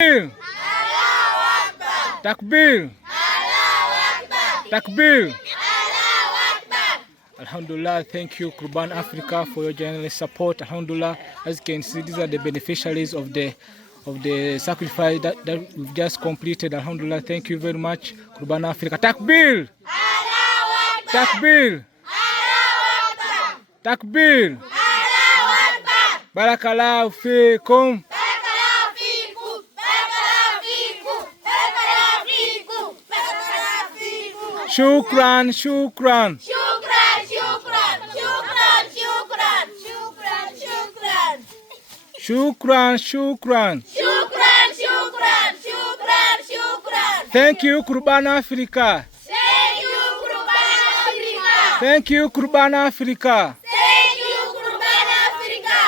Takbir! Takbir! Takbir! Alhamdulillah, thank you Kurban Africa for your generous support. Alhamdulillah, as you can see, these are the beneficiaries of the sacrifice that we've just completed. Alhamdulillah, thank you very much Kurban Africa. Takbir! Takbir! Takbir! Barakallahu fikum. Shukran, shukran. Shukran, shukran, shukran, shukran, shukran, shukran. Shukran, shukran. Shukran, shukran, shukran, shukran. Thank you Kurban Africa. Thank you, Kurban Africa. Thank you Kurban Africa.